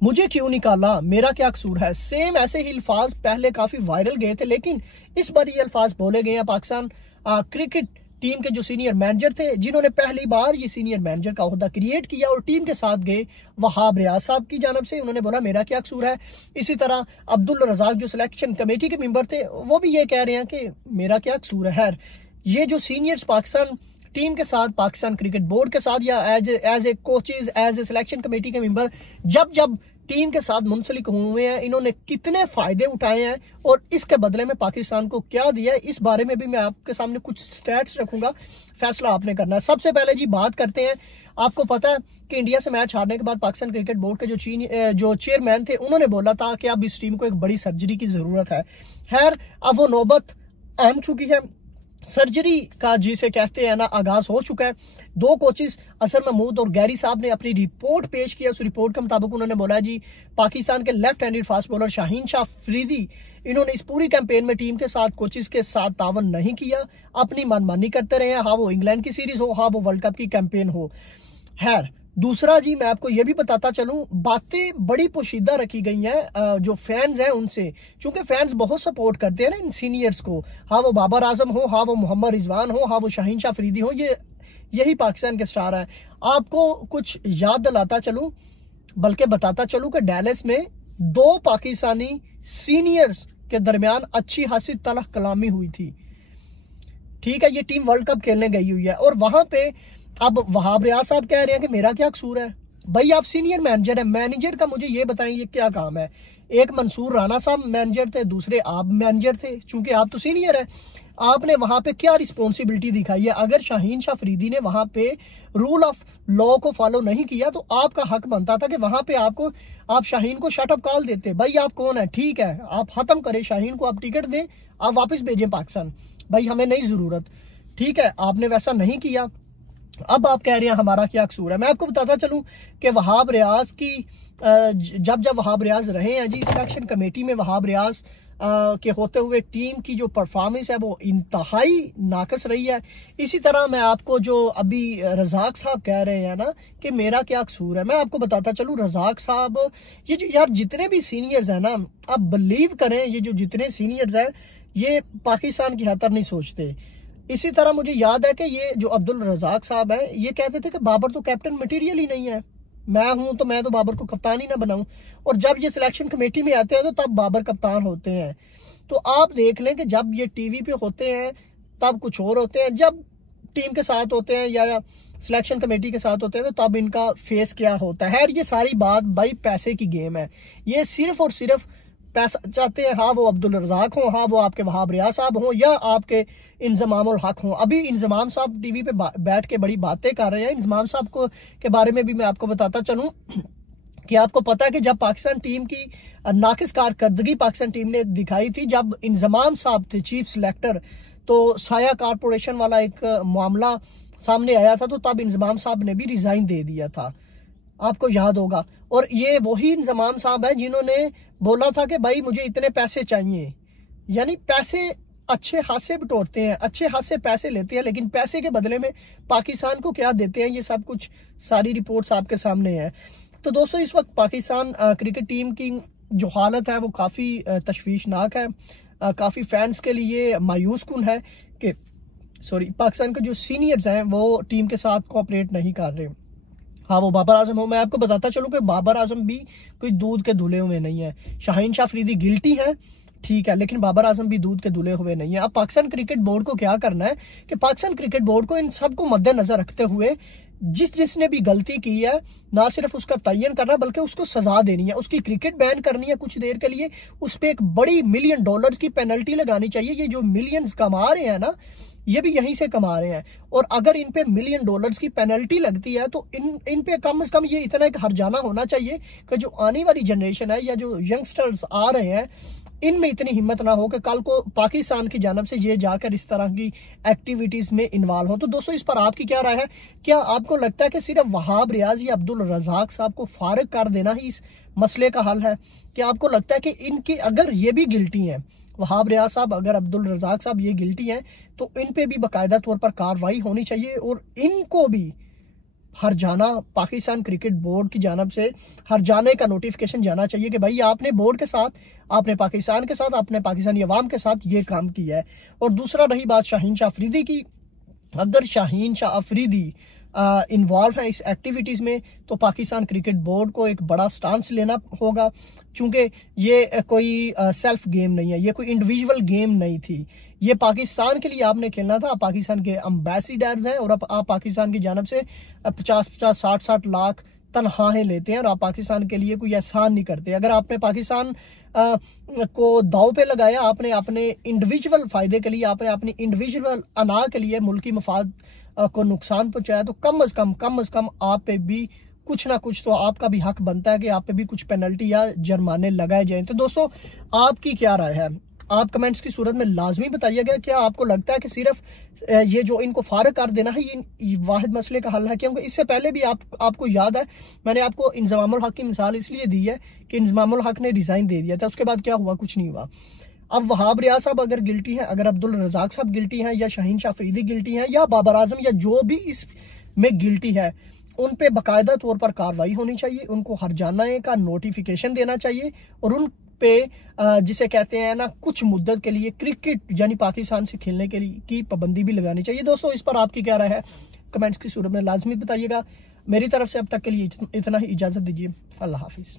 मुझे क्यों निकाला, मेरा क्या कसूर है। सेम ऐसे ही अल्फाज पहले काफी वायरल गए थे, लेकिन इस बार ये अल्फाज बोले गए हैं पाकिस्तान क्रिकेट टीम के जो सीनियर मैनेजर थे, जिन्होंने पहली बार ये सीनियर मैनेजर का ओहदा क्रिएट किया और टीम के साथ गए वहाब रियाज साहब की जानब से। उन्होंने बोला मेरा क्या कसूर है। इसी तरह अब्दुल रज़ाक जो सिलेक्शन कमेटी के मेंबर थे, वो भी ये कह रहे हैं कि मेरा क्या कसूर है। ये जो सीनियर्स पाकिस्तान टीम के साथ, पाकिस्तान क्रिकेट बोर्ड के साथ, या as a coaches, as a selection committee के मेंबर जब टीम के साथ मुंसलिक हुए हैं, इन्होंने कितने फायदे उठाए हैं और इसके बदले में पाकिस्तान को क्या दिया है, इस बारे में भी मैं आपके सामने कुछ स्टैट्स रखूंगा। फैसला आपने करना है। सबसे पहले जी बात करते हैं, आपको पता है कि इंडिया से मैच हारने के बाद पाकिस्तान क्रिकेट बोर्ड के जो चेयरमैन थे, उन्होंने बोला था कि अब इस टीम को एक बड़ी सर्जरी की जरूरत है। खैर, अब वो नौबत आन चुकी है, सर्जरी का जिसे कहते हैं ना आगाज हो चुका है। दो कोचेस असर महमूद और गैरी साहब ने अपनी रिपोर्ट पेश किया। उस रिपोर्ट के मुताबिक उन्होंने बोला जी, पाकिस्तान के left handed fast bowler Shaheen Shah Afridi, इन्होंने इस पूरी कैंपेन में टीम के साथ, कोचेस के साथ तावन नहीं किया, अपनी मनमानी करते रहे। हाँ वो इंग्लैंड की सीरीज हो, हाँ वो वर्ल्ड कप की कैंपेन हो। खैर, दूसरा जी मैं आपको ये भी बताता चलूं, बातें बड़ी पोशीदा रखी गई हैं जो फैंस हैं उनसे, क्योंकि फैंस बहुत सपोर्ट करते हैं ना इन सीनियर्स को। हाँ वो बाबर आजम हो, हाँ वो मोहम्मद रिजवान हो, हाँ वो शाहीन शाह अफरीदी हो, यही पाकिस्तान के स्टार है। आपको कुछ याद दिलाता चलूं, बल्कि बताता चलूं कि डैलस में 2 पाकिस्तानी सीनियर्स के दरमियान अच्छी खासी तलख कलामी हुई थी। ठीक है, ये टीम वर्ल्ड कप खेलने गई हुई है और वहां पे अब वहाब रियाज साहब कह रहे हैं कि मेरा क्या कसूर है। भाई आप सीनियर मैनेजर है, मैनेजर का मुझे ये बताएं ये क्या काम है। एक मंसूर राणा साहब मैनेजर थे, दूसरे आप मैनेजर थे, चूंकि आप तो सीनियर है, आपने वहां पे क्या रिस्पॉन्सिबिलिटी दिखाई है। अगर शाहीन शाह अफरीदी ने वहां पे रूल ऑफ लॉ को फॉलो नहीं किया तो आपका हक बनता था कि वहां पे आप शाहीन को शट अप कॉल देते। भाई आप कौन है, ठीक है आप खत्म करें, शाहीन को आप टिकट दें, आप वापस भेजें पाकिस्तान, भाई हमें नहीं जरूरत। ठीक है, आपने वैसा नहीं किया। अब आप कह रहे हैं हमारा क्या कसूर है। मैं आपको बताता चलूं कि वहाब रियाज की जब वहाब रियाज रहे हैं जी सिलेक्शन कमेटी में, वहाब रियाज के होते हुए टीम की जो परफॉर्मेंस है वो इंतहाई नाकस रही है। इसी तरह मैं आपको जो अभी रज़ाक साहब कह रहे हैं ना कि मेरा क्या कसूर है, मैं आपको बताता चलूं, रज़ाक साहब ये जो यार जितने भी सीनियर्स हैं ना, आप बिलीव करें, ये जो जितने सीनियर्स हैं ये पाकिस्तान की खातिर नहीं सोचते। इसी तरह मुझे याद है कि ये जो अब्दुल रज़ाक साहब हैं, ये कहते थे कि बाबर तो कैप्टन मटेरियल ही नहीं है, मैं हूं तो मैं तो बाबर को कप्तान ही ना बनाऊं। और जब ये सिलेक्शन कमेटी में आते हैं तो तब बाबर कप्तान होते हैं। तो आप देख लें कि जब ये टीवी पे होते हैं तब कुछ और होते हैं, जब टीम के साथ होते हैं या सिलेक्शन कमेटी के साथ होते हैं तो तब इनका फेस क्या होता है। ये सारी बात भाई पैसे की गेम है, ये सिर्फ और सिर्फ पैसा चाहते हैं। हाँ वो अब्दुल रज़ाक हो, हाँ वो आपके वहाब रियाज साहब हो, या आपके इंजमामुल हक हो। अभी इंजमाम साहब टीवी पे बैठ के बड़ी बातें कर रहे हैं। इंजमाम साहब को के बारे में भी मैं आपको बताता चलूं कि आपको पता है कि जब पाकिस्तान टीम की नाकिस कारकर्दगी पाकिस्तान टीम ने दिखाई थी, जब इंजमाम साहब थे चीफ सिलेक्टर, तो साया कारपोरेशन वाला एक मामला सामने आया था, तो तब इंजमाम साहब ने भी रिजाइन दे दिया था, आपको याद होगा। और ये वही इंजमाम साहब है जिन्होंने बोला था कि भाई मुझे इतने पैसे चाहिए, यानी पैसे अच्छे हाथ से बटोरते हैं, अच्छे हाथ से पैसे लेते हैं, लेकिन पैसे के बदले में पाकिस्तान को क्या देते हैं, ये सब कुछ सारी रिपोर्ट्स आपके सामने है। तो दोस्तों इस वक्त पाकिस्तान क्रिकेट टीम की जो हालत है वो काफ़ी तशवीशनाक है, काफ़ी फैंस के लिए मायूस कुन है कि पाकिस्तान के जो सीनियर्स हैं वो टीम के साथ कोऑपरेट नहीं कर रहे। हाँ वो बाबर आजम हो, मैं आपको बताता चलूं कि बाबर आजम भी कोई दूध के धुले हुए नहीं है। शाहीन शाह अफरीदी गिल्टी है, ठीक है, लेकिन बाबर आजम भी दूध के धुले हुए नहीं है। अब पाकिस्तान क्रिकेट बोर्ड को क्या करना है कि पाकिस्तान क्रिकेट बोर्ड को इन सबको मद्देनजर रखते हुए जिसने भी गलती की है ना सिर्फ उसका तयन करना बल्कि उसको सजा देनी है, उसकी क्रिकेट बैन करनी है कुछ देर के लिए, उस पर एक बड़ी $1 मिलियन की पेनल्टी लगानी चाहिए। ये जो मिलियंस कमा रहे हैं ना, ये भी यहीं से कमा रहे हैं, और अगर इन पे $1 मिलियन की पेनल्टी लगती है तो इन पे कम से कम ये इतना एक हर्जाना होना चाहिए कि जो आने वाली जनरेशन है या जो यंगस्टर्स आ रहे हैं इनमें इतनी हिम्मत ना हो कि कल को पाकिस्तान की जानब से ये जाकर इस तरह की एक्टिविटीज में इन्वॉल्व हो। तो दोस्तों इस पर आपकी क्या राय है? क्या आपको लगता है कि सिर्फ वहाब रियाज या अब्दुल रज़ाक साहब को फारिग कर देना ही इस मसले का हल है? क्या आपको लगता है कि इनकी अगर ये भी गिल्टी हैं, वहाब रियाज साहब अगर अब्दुल रज़ाक साहब ये गिल्टी हैं, तो इन पे भी बाकायदा तौर पर कार्रवाई होनी चाहिए और इनको भी हर जाना, पाकिस्तान क्रिकेट बोर्ड की जानब से हर जाने का नोटिफिकेशन जाना चाहिए कि भाई आपने बोर्ड के साथ, आपने पाकिस्तान के साथ, आपने पाकिस्तानी अवाम के साथ ये काम किया है। और दूसरा रही बात शाहीन शाह अफरीदी की, अगर शाहीन शाह अफरीदी इन्वॉल्व है इस एक्टिविटीज में तो पाकिस्तान क्रिकेट बोर्ड को एक बड़ा स्टांस लेना होगा, क्योंकि ये कोई सेल्फ गेम नहीं है, ये कोई इंडिविजुअल गेम नहीं थी, ये पाकिस्तान के लिए आपने खेलना था। आप पाकिस्तान के एम्बेसडर्स हैं और आप पाकिस्तान की जानब से 50-50, 60-60 लाख तनख्वाहें लेते हैं और आप पाकिस्तान के लिए कोई एहसान नहीं करते। अगर आपने पाकिस्तान को दाव पे लगाया, आपने अपने इंडिविजुअल फायदे के लिए, आपने अपनी इंडिविजुअल अना के लिए मुल्की मफाद को नुकसान पहुंचाया, तो कम अज कम आप पे भी कुछ ना कुछ तो आपका भी हक बनता है कि आप पे भी कुछ पेनल्टी या जुर्माने लगाए जाएं। तो दोस्तों, आपकी क्या राय है? आप कमेंट्स की सूरत में लाजमी बताइएगा। क्या आपको लगता है कि सिर्फ ये जो इनको फारग कर देना है ये वाहिद मसले का हल है? क्योंकि इससे पहले भी आपको याद है, मैंने आपको इंजमामुल हक की मिसाल इसलिए दी है कि इंजमामुल हक ने रिजाइन दे दिया था, उसके बाद क्या हुआ? कुछ नहीं हुआ। अब वहाब रियाज साहब अगर गिल्टी हैं, अगर अब्दुल रजाक साहब गिल्टी हैं, या शाहीन शाह अफरीदी गिल्टी हैं, या बाबर आजम या जो भी इसमें गिल्टी है, उन पे बाकायदा तौर पर कार्रवाई होनी चाहिए, उनको हरजाना का नोटिफिकेशन देना चाहिए और उन पे जिसे कहते हैं ना कुछ मुद्दत के लिए क्रिकेट यानी पाकिस्तान से खेलने के लिए की पाबंदी भी लगानी चाहिए। दोस्तों, इस पर आपकी क्या राय है? कमेंट्स की सूरत में लाजमी बताइएगा। मेरी तरफ से अब तक के लिए इतना ही, इजाजत दीजिए। अल्लाह हाफिज।